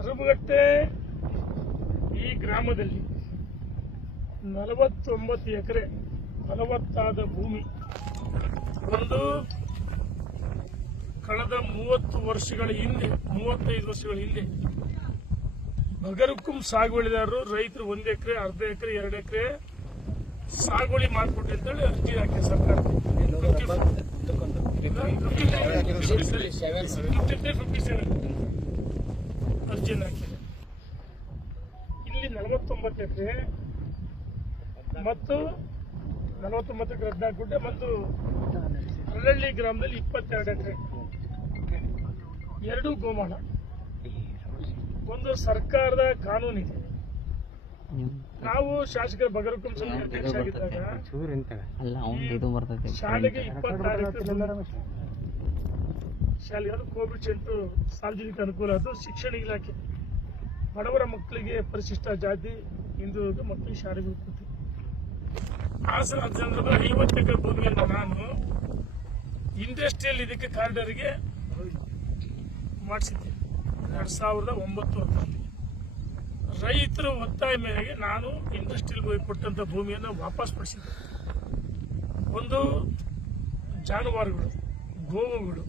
ಅರಬಗಟ್ಟೆ ಈ ಗ್ರಾಮದಲ್ಲಿ 49 ಎಕರೆ ಫಲವತ್ತಾದ ಭೂಮಿ ಒಂದು ಕಳೆದ 30 ವರ್ಷಗಳ ಹಿಂದೆ 35 ವರ್ಷಗಳ ಹಿಂದೆ ಬಗರುಕುಂ ಸಾಗುವಳಿದಾರರು ರೈತರು 1 ಎಕರೆ ಅರ್ಧ ಎಕರೆ 2 ಎಕರೆ ಸಾಗುವಳಿ ಮಾಡಿಕೊಟ್ಟು ಅಂತೇಳಿ ಅರ್ಜಿ ಹಾಕಿ ಸರ್ಕಾರ ಅರ್ಜಿಯನ್ನು ಹಾಕಿದೆ. ಇಲ್ಲಿ 49 ಎಕರೆ ಮತ್ತು 49 ಎಕರೆ 14 ಗುಂಟೆ ಮತ್ತು ಹರಳಳ್ಳಿ ಗ್ರಾಮದಲ್ಲಿ 22 ಎಕರೆ, 2 ಗೋಮಾಳ. ಒಂದು ಸರ್ಕಾರದ ಕಾನೂನಿದೆ. ನಾವು ಶಾಸಕರ ಬಗರುಕುಂ ಸಮಿತಿ ಅಧ್ಯಕ್ಷ ಆಗಿದ್ದಾಗ ಶಾಲೆಗೆ 26 ಎಕರೆ ಶಾಲೆ, ಅದು ಕೋವಿಡ್ ಸೆಂಟರ್ ಸಾರ್ವಜನಿಕ ಅನುಕೂಲ, ಅದು ಶಿಕ್ಷಣ ಇಲಾಖೆ ಬಡವರ ಮಕ್ಕಳಿಗೆ ಪರಿಶಿಷ್ಟ ಜಾತಿ ಹಿಂದುಳಿದ ಮಕ್ಕಳಿಗೆ ಶಾಲೆಗೆ ಹೋಗ್ತೀವಿ. ಆ ಸಂದರ್ಭದಲ್ಲಿ 50 ಎಕರೆ ಭೂಮಿಯನ್ನು ನಾನು ಇಂಡಸ್ಟ್ರಿಯಲ್ ಇದಕ್ಕೆ ಕಾರಿಡಾರಿಗೆ ಮಾಡಿಸಿದ್ದೆ 2009. ರೈತರ ಒತ್ತಾಯ ಮೇರೆಗೆ ನಾನು ಇಂಡಸ್ಟ್ರಿಯಲ್ ಹೋಗಿ ಕೊಟ್ಟಂತ ಭೂಮಿಯನ್ನು ವಾಪಸ್ ಪಡಿಸಿದ್ದೆ. ಒಂದು ಜಾನುವಾರುಗಳು, ಗೋವುಗಳು,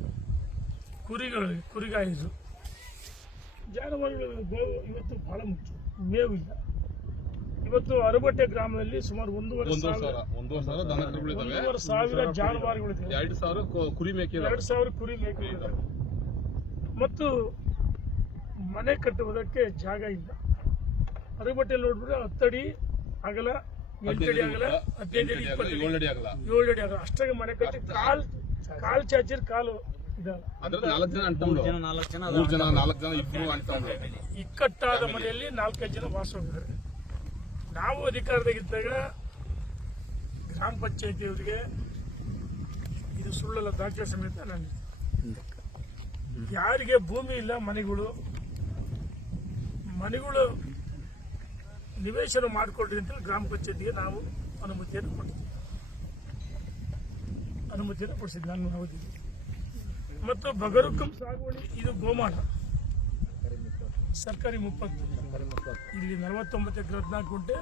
ಕುರಿಗಾಯಿಗಳು, ಜಾನುವಾರುಗಳು, ಗೋವು ಇವತ್ತು ಬಹಳ ಮುಖ್ಯ. ಮೇವು ಇಲ್ಲ. ಇವತ್ತು ಅರಬಟ್ಟೆ ಗ್ರಾಮದಲ್ಲಿ ಸುಮಾರು 1,500 ಜಾನುವಾರುಗಳಿವೆ, 2,000 ಕುರಿ ಮೇಕೆಗಳಿವೆ ಮತ್ತು ಮನೆ ಕಟ್ಟುವುದಕ್ಕೆ ಜಾಗ ಇಲ್ಲ. ಅರಬಟ್ಟೆಯಲ್ಲಿ ನೋಡ್ಬಿಟ್ರೆ 10 ಅಡಿ ಅಗಲ, 8 ಅಡಿ ಅಗಲ, 15 ಅಡಿ, 7 ಅಡಿ ಅಗಲ ಅಷ್ಟಾಗಿ ಮನೆ ಕಟ್ಟಿ ಕಾಲ್ ಚಾಚಿರ್ ಕಾಲು ಇಕ್ಕಟ್ಟಾದ ಮನೆಯಲ್ಲಿ 4-5 ಜನ ವಾಸವಾಗಿದ್ದಾರೆ. ನಾವು ಅಧಿಕಾರದಾಗಿದ್ದಾಗ ಗ್ರಾಮ ಪಂಚಾಯತಿಯವರಿಗೆ ಇದು ಸುಳ್ಳಲ್ಲ, ದಾಖಲೆ ಸಮೇತ ನಾನು ಯಾರಿಗೆ ಭೂಮಿ ಇಲ್ಲ ಮನೆಗಳು ನಿವೇಶನ ಮಾಡಿಕೊಡ್ರಿ ಅಂತ ಗ್ರಾಮ ಪಂಚಾಯತಿಗೆ ನಾವು ಅನುಮತಿಯನ್ನು ಕೊಡಿಸಿದ್ವಿ ನಾನು ಅವಧಿಗೆ. ಮತ್ತು ಬಗರುಕುಂ ಸಾಗುವಳಿ ಇದು ಗೋಮಾಳ ಸರ್ಕಾರಿ ಮುಪ್ಪತ್ತು. ಇಲ್ಲಿ 49 ಎಕರೆ 14 ಗುಂಟೆ,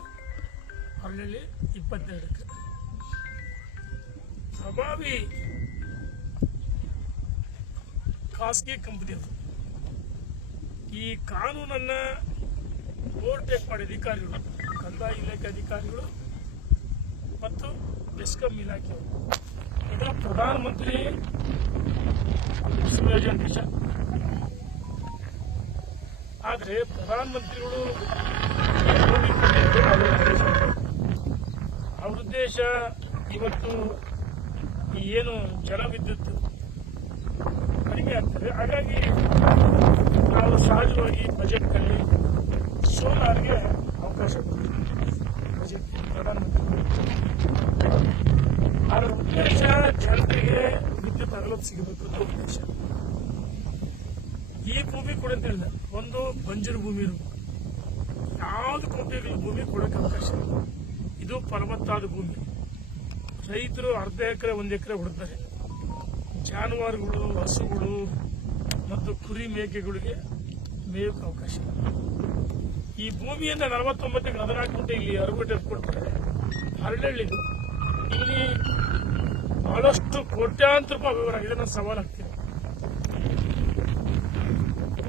ಹರಳಳ್ಳಿ 22 ಎಕರೆ. ಪ್ರಭಾವಿ ಖಾಸಗಿ ಕಂಪನಿ ಅದು. ಈ ಕಾನೂನನ್ನ ಓವರ್ಟೇಕ್ ಮಾಡಿ ಅಧಿಕಾರಿಗಳು, ಕಂದಾಯ ಇಲಾಖೆ ಅಧಿಕಾರಿಗಳು ಮತ್ತು ಬೆಸ್ಕಾಂ ಇಲಾಖೆಯವರು, ಇದರ ಪ್ರಧಾನಮಂತ್ರಿ ಸುಯೋಜನೆ ದೇಶ. ಆದರೆ ಪ್ರಧಾನಮಂತ್ರಿಗಳು ಅವ್ರ ಉದ್ದೇಶ ಇವತ್ತು ಏನು ಜಲವಿದ್ಯುತ್ ಕಡಿಮೆ ಆಗ್ತದೆ, ಹಾಗಾಗಿ ನಾವು ಸಹಜವಾಗಿ ಬಜೆಟ್ನಲ್ಲಿ ಸೋಲಾರ್ಗೆ ಅವಕಾಶ ಕೊಡ್ತೀವಿ. ಬಜೆಟ್ ಪ್ರಧಾನಮಂತ್ರಿ ಅದರ ಉದ್ದೇಶ ಜನರಿಗೆ ವಿದ್ಯುತ್ ಅಗಲತ್ ಸಿಗಬೇಕು ಅಂತ ಉದ್ದೇಶ. ಈ ಭೂಮಿ ಕೊಡಂತಿಲ್ಲ, ಒಂದು ಬಂಜರು ಭೂಮಿ ಇರಬೇಕು, ಯಾವ್ದು ಭೂಮಿ ಕೊಡೋಕೆ ಅವಕಾಶ ಇಲ್ಲ. ಇದು ಫಲವತ್ತಾದ ಭೂಮಿ. ರೈತರು ಅರ್ಧ ಎಕರೆ 1 ಎಕರೆ ಹೊಡ್ತಾರೆ. ಜಾನುವಾರುಗಳು, ಹಸುಗಳು ಮತ್ತು ಕುರಿ ಮೇಕೆಗಳಿಗೆ ಮೇಯಕ್ಕೆ ಅವಕಾಶ ಇಲ್ಲ. ಈ ಭೂಮಿಯನ್ನು 49 ಎಕರೆ 14 ಗುಂಟೆ ಇಲ್ಲಿ ಅರಬಟ್ಟೆ ಕೊಡ್ತಾರೆ. ಹರಳಳ್ಳಿದು ಇಲ್ಲಿ ಬಹಳಷ್ಟು ಕೋಟ್ಯಾಂತರ ರೂಪಾಯಿ ವ್ಯವಹಾರ ಆಗಿದೆ. ನಾನು ಸವಾಲು ಹಾಕ್ತೀನಿ.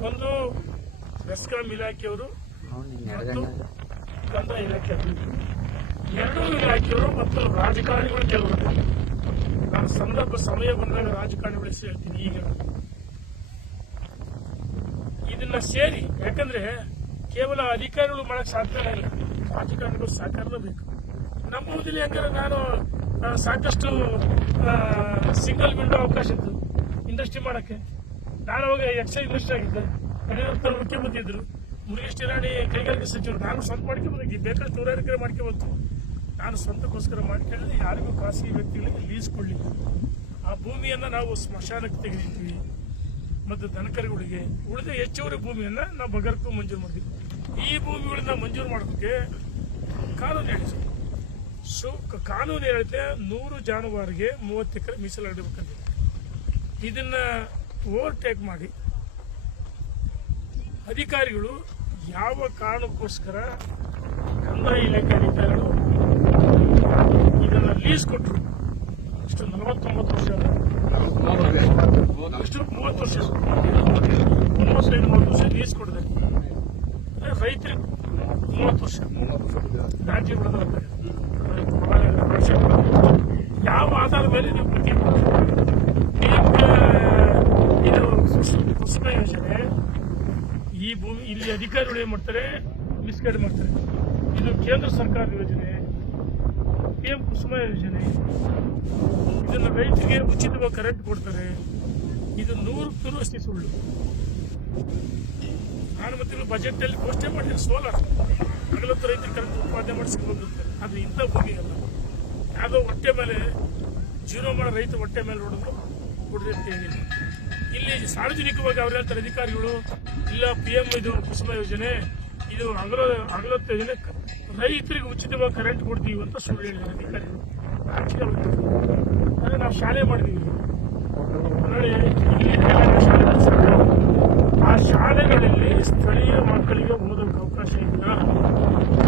ಒಂದು ಬೆಸ್ಕಾಂ ಇಲಾಖೆಯವರು ಮತ್ತು ಕಂದಾಯ ಇಲಾಖೆಯವರು, 2 ಇಲಾಖೆಯವರು ಮತ್ತು ರಾಜಕಾರಣಿಗಳು ಕೆಲವರು. ನಾನು ಸಮಯ ಬಂದಾಗ ರಾಜಕಾರಣಿಗಳ ಹೆಸರು ಹೇಳ್ತೀನಿ. ಈಗ ಇದನ್ನ ಸೇರಿ, ಯಾಕಂದ್ರೆ ಕೇವಲ ಅಧಿಕಾರಿಗಳು ಮಾಡಕ್ ಸಾಧ್ಯ ಇಲ್ಲ, ರಾಜಕಾರಣಿಗಳು ಸಹಕಾರನೂ ಬೇಕು. ನಮ್ಮ ಊರಲ್ಲಿ ಯಾಕಂದ್ರೆ ನಾನು ಸಾಕಷ್ಟು ಸಿಂಗಲ್ ವಿಂಡೋ ಅವಕಾಶ ಇತ್ತು ಇಂಡಸ್ಟ್ರಿ ಮಾಡಕ್ಕೆ. ನಾನು ಅವಾಗ ಎಕ್ಸೈಸ್ ಮಿನಿಸ್ಟರ್ ಆಗಿದ್ದೆ, ಯಡಿಯೂರಪ್ಪ ಮುಖ್ಯಮಂತ್ರಿ ಇದ್ರು, ಮುರುಗೇಶ್ ನಿರಾಣಿ ಕೈಗಾರಿಕೆ ಸಚಿವರು. ನಾನು ಸ್ವಂತ ಮಾಡ್ಕೊಂಡ್ಬಂದಿದ್ದೆ, ಬೇಕಾದ್ರೆ 100 ಎಕರೆ ಮಾಡ್ಕೊಬಂತು. ನಾನು ಸ್ವಂತಕ್ಕೋಸ್ಕರ ಮಾಡ್ಕೊಳ್ಳಿ, ಯಾರಿಗೂ ಖಾಸಗಿ ವ್ಯಕ್ತಿಗಳಿಗೆ ಲೀಸ್ ಕೊಡ್ಲಿಲ್ಲ. ಆ ಭೂಮಿಯನ್ನು ನಾವು ಸ್ಮಶಾನಕ್ಕೆ ತೆಗೆದಿದ್ವಿ ಮತ್ತು ದನಕರುಗಳಿಗೆ. ಉಳಿದ ಹೆಚ್ಚುವರಿ ಭೂಮಿಯನ್ನು ನಾವು ಬಗರ್ಕು ಮಂಜೂರು ಮಾಡಿದ್ವಿ. ಈ ಭೂಮಿಗಳನ್ನ ಮಂಜೂರು ಮಾಡೋದಕ್ಕೆ ಕಾನೂನು ಹೇಳಿದ್ರು. ಕಾನೂನು ಹೇಳುತ್ತೆ 100 ಜಾನುವಾರಿಗೆ 30 ಎಕರೆ ಮೀಸಲಾಡಬೇಕಂತ. ಇದನ್ನ ಓವರ್ಟೇಕ್ ಮಾಡಿ ಅಧಿಕಾರಿಗಳು ಯಾವ ಕಾರಣಕ್ಕೋಸ್ಕರ ಕಂದಾಯ ಇಲಾಖೆ ಅಧಿಕಾರಿಗಳು ಇದನ್ನ ಲೀಸ್ ಕೊಟ್ಟರು. ಇಷ್ಟು 49 ವರ್ಷ ಇಷ್ಟು 30 ವರ್ಷ 35-30 ವರ್ಷ ಲೀಸ್ ಕೊಡ್ತಾರೆ. ರೈತರಿಗೆ 30 ವರ್ಷ ರಾಜ್ಯ ಯಾವ ಆಧಾರದ ಮೇಲೆ ನೀವು ಪ್ರತಿ ಇದು ಕುಸುಮ ಯೋಜನೆ ಈ ಭೂಮಿ ಇಲ್ಲಿ ಅಧಿಕಾರಿಗಳು ಏನ್ ಮಾಡ್ತಾರೆ, ಮಿಸ್ಗೈಡ್ ಮಾಡ್ತಾರೆ. ಇದು ಕೇಂದ್ರ ಸರ್ಕಾರದ ಯೋಜನೆ, PM ಕುಸುಮ ಯೋಜನೆ. ಇದನ್ನು ರೈತರಿಗೆ ಉಚಿತವಾಗಿ ಕರೆಂಟ್ ಕೊಡ್ತಾರೆ. ಇದು 100% ಸುಳ್ಳು. ನಾನು ಮತ್ತೆ ಬಜೆಟ್ ಅಲ್ಲಿ ಘೋಷಣೆ ಮಾಡಿದ್ರೆ ಸೋಲಾರ್ ಹಗಲತ್ತು ರೈತರಿಗೆ ಕರೆಂಟ್ ಉತ್ಪಾದನೆ ಮಾಡಿಸ್ಕೊಂಡು ಬಂದಿರ್ತಾರೆ. ಅದು ಇಂಥ ಭೂಮಿ ಅಲ್ಲ. ಯಾವುದೋ ಹೊಟ್ಟೆ ಮೇಲೆ ಜೀರೋ ಮಾಡೋ ರೈತ ಹೊಟ್ಟೆ ಮೇಲೆ ಹೊಡೆದು ಕೊಡ್ರಿ ಅಂತ ಹೇಳಿಲ್ಲ. ಇಲ್ಲಿ ಸಾರ್ವಜನಿಕವಾಗಿ ಅವ್ರು ಹೇಳ್ತಾರೆ ಅಧಿಕಾರಿಗಳು, ಇಲ್ಲ PM ಇದು ಕುಸುಮ ಯೋಜನೆ, ಇದು ಹಗಲತ್ತು ಯೋಜನೆ, ರೈತರಿಗೆ ಉಚಿತವಾಗಿ ಕರೆಂಟ್ ಕೊಡ್ತೀವಿ ಅಂತ ಸುಳ್ಳು ಹೇಳಿದ್ದಾರೆ ಅಧಿಕಾರಿಗಳು. ಅಂದ್ರೆ ನಾವು ಶಾಲೆ ಮಾಡಿದೀವಿ ನೋಡಿ, ಆ ಶಾಲೆಗಳಲ್ಲಿ ಸ್ಥಳೀಯ ಮಕ್ಕಳಿಗೆ ಓದೋಕೆ ಅವಕಾಶ ಇಲ್ಲ.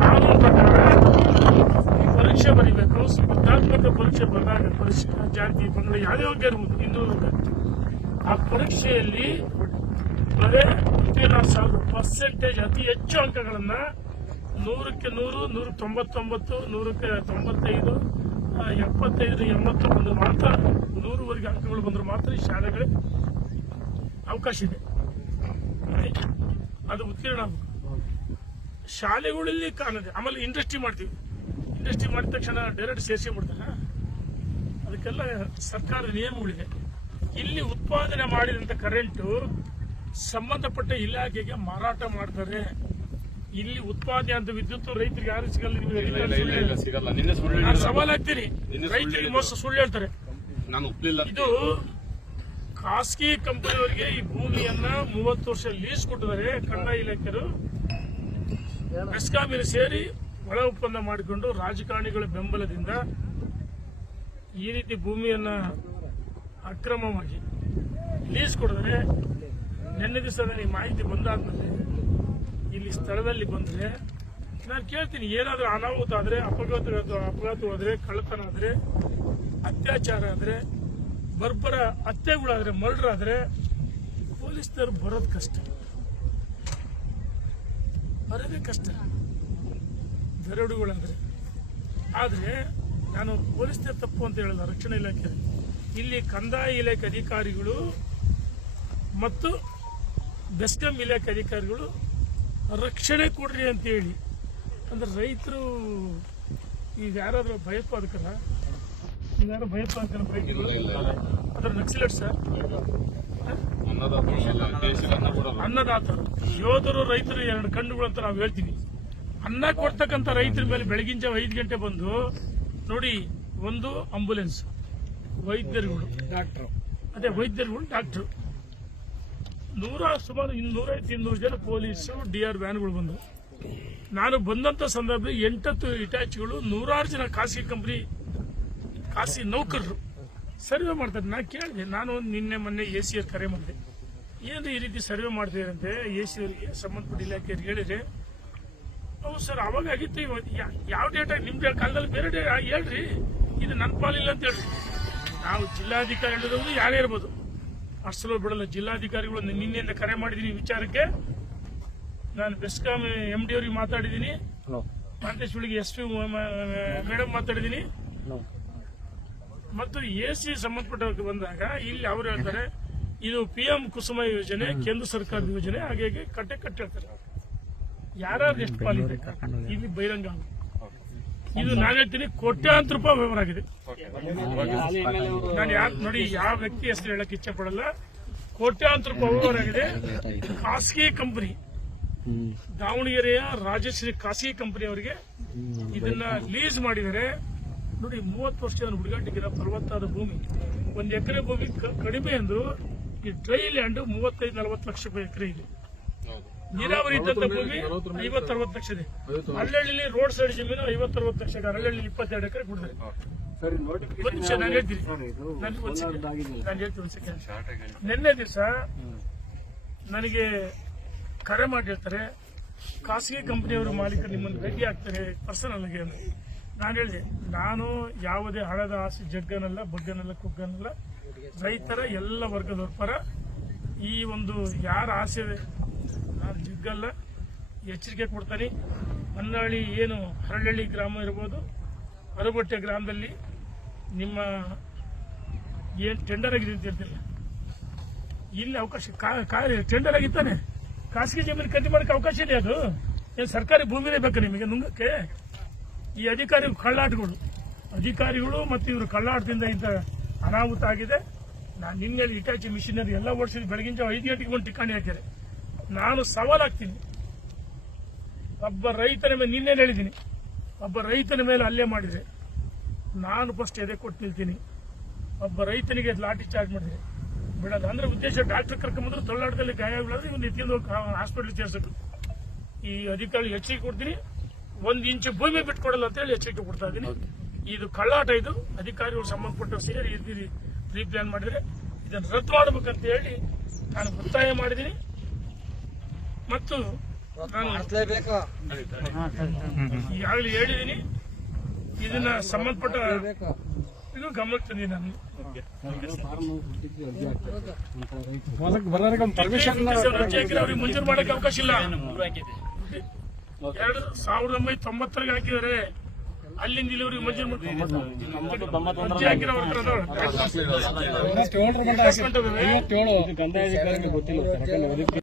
ಕಾನೂನು ಪ್ರಕಾರ ಪರೀಕ್ಷೆ ಬರೀಬೇಕು. ಸ್ಪರ್ಧಾತ್ಮಕ ಪರೀಕ್ಷೆ ಬಂದಾಗ ಪರಿಶಿಷ್ಟ ಜಾತಿ ಪಂಗಡ ಯಾವುದೇ ಬಗ್ಗೆ ಇರ್ಬೋದು, ಹಿಂದೂ ಆ ಪರೀಕ್ಷೆಯಲ್ಲಿ ಬರೇ ಉತ್ತೀರ್ಣ 100% ಅತಿ ಹೆಚ್ಚು ಅಂಕಗಳನ್ನ 100ಕ್ಕೆ 100, 199, 100ಕ್ಕೆ 95, 75, 80 ಬಂದ್ರೆ ಮಾತ್ರ 100ವರೆಗೆ ಅಂಕಗಳು ಬಂದ್ರೆ ಮಾತ್ರ ಈ ಶಾಲೆಗಳಿಗೆ ಅವಕಾಶ ಇದೆ. ಅದು ಉತ್ತೀರ್ಣ ಆಗಬೇಕು. ಶಾಲೆಗಳಲ್ಲಿ ಕಾಣದೆ. ಆಮೇಲೆ ಇಂಡಸ್ಟ್ರಿ ಮಾಡ್ತೀವಿ. ಇಂಡಸ್ಟ್ರಿ ಮಾಡಿದ ತಕ್ಷಣ ಡೈರೆಕ್ಟ್ ಸೇರಿಸಿ ಬಿಡ್ತಾರೆ. ಅದಕ್ಕೆಲ್ಲ ಸರ್ಕಾರದ ನಿಯಮಗಳಿದೆ. ಇಲ್ಲಿ ಉತ್ಪಾದನೆ ಮಾಡಿದಂತ ಕರೆಂಟು ಸಂಬಂಧಪಟ್ಟ ಇಲಾಖೆಗೆ ಮಾರಾಟ ಮಾಡ್ತಾರೆ. ಇಲ್ಲಿ ಉತ್ಪಾದನೆ ಅಂತ ವಿದ್ಯುತ್ ರೈತರಿಗೆ ಯಾರು ಸಿಗಲ್ಲ. ನಾನು ಸವಾಲಾಗ್ತೀನಿ, ರೈತರಿಗೆ ಮೋಸ ಸುಳ್ಳು ಹೇಳ್ತಾರೆ. ಇದು ಖಾಸಗಿ ಕಂಪನಿಯವರಿಗೆ ಈ ಭೂಮಿಯನ್ನ 30 ವರ್ಷ ಲೀಸ್ ಕೊಟ್ಟಿದ್ದಾರೆ. ಕಂದಾಯ ಇಲಾಖೆಯರು ಬೆಸ್ಕಾಂ ಸೇರಿ ಒಳ ಒಪ್ಪಂದ ಮಾಡಿಕೊಂಡು ರಾಜಕಾರಣಿಗಳ ಬೆಂಬಲದಿಂದ ಈ ರೀತಿ ಭೂಮಿಯನ್ನ ಅಕ್ರಮವಾಗಿ ಲೀಸ್ ಕೊಡಿದ್ರೆ, ನಿನ್ನೆ ದಿವಸ ನನಗೆ ಮಾಹಿತಿ ಬಂದಾದ್ಮೇಲೆ ಇಲ್ಲಿ ಸ್ಥಳದಲ್ಲಿ ಬಂದ್ರೆ ನಾನು ಕೇಳ್ತೀನಿ, ಏನಾದ್ರೂ ಅನಾಹುತ ಆದ್ರೆ, ಅಪಘಾತವಾದ್ರೆ, ಕಳ್ಳತನ ಆದ್ರೆ, ಅತ್ಯಾಚಾರ ಆದ್ರೆ, ಬರ್ಬರ ಹತ್ಯೆಗಳಾದ್ರೆ, ಮರ್ಡರ್ ಆದ್ರೆ ಪೊಲೀಸ್ನವರು ಬರೋದು ಕಷ್ಟ, ಬರೋದೇ ಕಷ್ಟ ದರೋಡುಗಳಂದ್ರೆ. ಆದ್ರೆ ನಾನು ಪೊಲೀಸ್ನವ್ರ ತಪ್ಪು ಅಂತ ಹೇಳಲ್ಲ, ರಕ್ಷಣಾ ಇಲಾಖೆ. ಇಲ್ಲಿ ಕಂದಾಯ ಇಲಾಖೆ ಅಧಿಕಾರಿಗಳು ಮತ್ತು ಬೆಸ್ಕಾಂ ಇಲಾಖೆ ಅಧಿಕಾರಿಗಳು ರಕ್ಷಣೆ ಕೊಡ್ರಿ ಅಂತ ಹೇಳಿ. ಅಂದ್ರೆ ರೈತರು ಈಗ ಯಾರಾದ್ರೂ ಭಯೋತ್ಪಾದಕರ, ಯಾರು ಭಯೋತ್ಪಾದಕರ ಬೈಕಿಗಳು ಅದ್ರ ನಕ್ಸಲೇಟ್ ಸರ್, ಅನ್ನದಾತರು, ಯೋಧರು, ರೈತರು ಎರಡು ಕಣ್ಣುಗಳು ಅಂತ ನಾವು ಹೇಳ್ತೀವಿ. ಅನ್ನ ಕೊಡ್ತಕ್ಕಂಥ ರೈತರ ಮೇಲೆ ಬೆಳಗಿನ ಜಾವ 5 ಗಂಟೆ ಬಂದು ನೋಡಿ, ಒಂದು ಆಂಬುಲೆನ್ಸ್, ವೈದ್ಯರುಗಳು, ಡಾಕ್ಟರ್, ಅದೇ ವೈದ್ಯರುಗಳು, ಡಾಕ್ಟರ್, ಸುಮಾರು 250-200 ಜನ ಪೊಲೀಸು, DR ವ್ಯಾನ್ಗಳು ಬಂದು. ನಾನು ಬಂದಂತ ಸಂದರ್ಭದಲ್ಲಿ 8 ಇಟಾಚಿಗಳು, 100 ಜನ ಖಾಸಗಿ ಕಂಪನಿ ಖಾಸಗಿ ನೌಕರರು ಸರ್ವೆ ಮಾಡ್ತಾರೆ. ನಾನು ಕೇಳಿದೆ, ನಾನು ಮೊನ್ನೆ AC ಅವ್ರು ಕರೆ ಮಾಡಿದೆ, ಏನು ಈ ರೀತಿ ಸರ್ವೆ ಮಾಡ್ತಿದಾರಂತೆ AC ಅವರಿಗೆ ಸಂಬಂಧಪಟ್ಟ ಇಲಾಖೆಯವ್ರಿಗೆ ಹೇಳಿದ್ರೆ, ಹೌದು ಸರ್ ಅವಾಗ ಆಗಿತ್ತು, ಯಾವ ಡೇಟಾ ನಿಮ್ದು ಕಾಲದಲ್ಲಿ ಬೇರೆ ಡೇಟಾ ಹೇಳ್ರಿ, ಇದು ನನ್ನ ಪಾಲಿಲ್ಲ ಅಂತ ಹೇಳ್ರಿ. ನಾವು ಜಿಲ್ಲಾಧಿಕಾರಿ ಹೇಳಿದ್ರು ಯಾರೇ ಇರ್ಬೋದು, ಅಷ್ಟಲು ಬಿಡಲ್ಲ. ಜಿಲ್ಲಾಧಿಕಾರಿಗಳು ನಿನ್ನೆಯಿಂದ ಕರೆ ಮಾಡಿದೀನಿ ವಿಚಾರಕ್ಕೆ. ನಾನು ಬೆಸ್ಕಾಂ MD ಅವರಿಗೆ ಮಾತಾಡಿದ್ದೀನಿ, ಮಾಂತೇಶ್ವಳಿಗೆ SP ಮೇಡಮ್ ಮಾತಾಡಿದ್ದೀನಿ, ಮತ್ತು AC ಸಂಬಂಧಪಟ್ಟವರಿಗೆ ಬಂದಾಗ ಇಲ್ಲಿ ಅವರು ಹೇಳ್ತಾರೆ ಇದು PM ಕುಸುಮ ಯೋಜನೆ, ಕೇಂದ್ರ ಸರ್ಕಾರದ ಯೋಜನೆ, ಹಾಗೆ ಕಟ್ಟೆ ಹೇಳ್ತಾರೆ. ಯಾರು ಎಷ್ಟು ಪಾಲಿದೆ ಇಲ್ಲಿ ಬಹಿರಂಗ. ಇದು ನಾನು ಹೇಳ್ತೀನಿ, ಕೋಟ್ಯಾಂತರ ರೂಪಾಯಿ ವ್ಯವಹಾರ ಆಗಿದೆ. ನಾನು ನೋಡಿ ಯಾವ ವ್ಯಕ್ತಿ ಹೆಸರು ಹೇಳಕ್ ಇಚ್ಛೆ ಪಡಲ್ಲ. ಕೋಟ್ಯಾಂತರ ರೂಪಾಯಿ ವ್ಯವಹಾರ ಆಗಿದೆ. ಖಾಸಗಿ ಕಂಪನಿ, ದಾವಣಗೆರೆಯ ರಾಜಶ್ರೀ ಖಾಸಗಿ ಕಂಪನಿ ಅವರಿಗೆ ಇದನ್ನ ಲೀಸ್ ಮಾಡಿದರೆ. ನೋಡಿ, 30 ವರ್ಷದ ಹುಡುಗಾಟಿಗೆ ಫಲವತ್ತಾದ ಭೂಮಿ, 1 ಎಕರೆ ಭೂಮಿ ಕಡಿಮೆ ಎಂದು ಈ ಡ್ರೈ ಲ್ಯಾಂಡ್ 35-40 ಲಕ್ಷ ರೂಪಾಯಿ ಎಕರೆ ಇದೆ. ನೀರಾವರಿ ಇದ್ದಂತ ಭೂಮಿ 50-60 ಲಕ್ಷ ಇದೆ. ಹಳ್ಳಿ ರೋಡ್ ಸೈಡ್ ಜಮೀನು 50-60 ಲಕ್ಷ, ಹಳ್ಳಿ 22 ಎಕರೆ ಕೊಡ್ತಾರೆ. ಒಂದು ನಿಮಿಷ ನಾನು ಹೇಳ್ತೀನಿ, ನಾನು ಹೇಳ್ತೀನಿ. ನಿನ್ನೆ ದಿವಸ ನನಗೆ ಕರೆ ಮಾಡಿರ್ತಾರೆ, ಖಾಸಗಿ ಕಂಪನಿಯವರು ಮಾಲೀಕರು ನಿಮ್ಮನ್ನು ಭೇಟಿ ಆಗ್ತಾರೆ ಪರ್ಸನಲ್ ಆಗಿ. ನಾನು ಹೇಳಿದೆ, ನಾನು ಯಾವುದೇ ಹಣದ ಆಸೆ ಜಗ್ಗನಲ್ಲ, ಬಗ್ಗನಲ್ಲ, ಕುಗ್ಗನಲ್ಲ, ರೈತರ ಎಲ್ಲ ವರ್ಗದವ್ರ ಪರ. ಈ ಒಂದು ಯಾರ ಆಸೆ ನಾನು ಜಗ್ಗಲ್ಲ, ಎಚ್ಚರಿಕೆ ಕೊಡ್ತಾನೆ. ಹೊನ್ನಳ್ಳಿ ಏನು ಹರಳಹಳ್ಳಿ ಗ್ರಾಮ ಇರ್ಬೋದು, ಅರಬಟ್ಟೆ ಗ್ರಾಮದಲ್ಲಿ ನಿಮ್ಮ ಏನು ಟೆಂಡರ್ ಆಗಿದೆ ಅಂತ ಹೇಳ್ತಿಲ್ಲ, ಇಲ್ಲಿ ಅವಕಾಶ ಟೆಂಡರ್ ಆಗಿತ್ತಾನೆ, ಖಾಸಗಿ ಜಮೀನು ಖರೀದಿ ಮಾಡೋಕ್ಕೆ ಅವಕಾಶ ಇದೆ. ಅದು ಏನು ಸರ್ಕಾರಿ ಭೂಮಿನೇ ಬೇಕಾ ನಿಮಗೆ ನುಂಗಕ್ಕೆ? ಈ ಅಧಿಕಾರಿಗಳು ಮತ್ತು ಇವರು ಕಳ್ಳಾಟದಿಂದ ಇಂಥ ಅನಾಹುತ ಆಗಿದೆ. ನಾನು ನಿನ್ನೆ ಇಟಾಚಿ ಮಿಷಿನರಿ ಎಲ್ಲ ಓಡಿಸಿದ ಬೆಳಗಿನ ಜಾವ 5 ಗಂಟೆಗೆ ಒಂದು ಠಿಕಾಣಿ ಹಾಕಿದೆ. ನಾನು ಸವಾಲಾಗ್ತೀನಿ, ಒಬ್ಬ ರೈತನ ಮೇಲೆ ನಿನ್ನೆ ಹೇಳಿದ್ದೀನಿ, ಒಬ್ಬ ರೈತನ ಮೇಲೆ ಹಲ್ಲೆ ಮಾಡಿದರೆ ನಾನು ಫಸ್ಟ್ ಎದೆ ಕೊಟ್ಟು ನಿಲ್ತೀನಿ. ಒಬ್ಬ ರೈತನಿಗೆ ಲಾಠಿ ಚಾರ್ಜ್ ಮಾಡಿದ್ರೆ ಬಿಡೋದು. ಅಂದ್ರೆ ಉದ್ದೇಶ ಡಾಕ್ಟರ್ ಕರ್ಕೊಂಬಂದ್ರೆ ತಳ್ಳಾಟದಲ್ಲಿ ಗಾಯ ಆಗಲಾದ್ರೆ ಇವನು ಎತ್ಕೊಂಡು ಹೋಗಿ ಹಾಸ್ಪಿಟಲ್ ಸೇರಿಸಬೇಕು. ಈ ಅಧಿಕಾರಿ ಎಚ್ಚರಿಕೆ ಕೊಡ್ತೀನಿ, 1 ಇಂಚು ಭೂಮಿ ಬಿಟ್ಕೊಡಲ್ಲ ಅಂತ ಹೇಳಿ ಎಚ್ಚರಿಕೆ ಕೊಡ್ತಾ ಇದ್ದೀನಿ. ಇದು ಕಳ್ಳಾಟ, ಇದು ಅಧಿಕಾರಿಗಳು ಸಂಬಂಧಪಟ್ಟ ಸೇರಿ ರೀಪ್ಲಾನ್ ಮಾಡಿದ್ರೆ ಇದನ್ನು ರದ್ದು ಮಾಡಬೇಕಂತ ಹೇಳಿ ನಾನು ಒತ್ತಾಯ ಮಾಡಿದ್ದೀನಿ. ಮತ್ತು ನಾನು ಈಗಾಗಲೇ ಹೇಳಿದ್ದೀನಿ, ಇದನ್ನ ಸಂಬಂಧಪಟ್ಟ ಇದು ಗಮನಕ್ಕೆ ತಂದಿದ್ದೀನಿ. ನಾನು ಅವ್ರಿಗೆ ಮಂಜೂರು ಮಾಡಕ್ಕೆ ಅವಕಾಶ ಇಲ್ಲ. 1990 ಹಾಕಿದರೆ ಅಲ್ಲಿಂದ ಇಲ್ಲಿವರೆಗೆ ಮಂಜೂರು ಮಾಡ್ಕೊಂಡು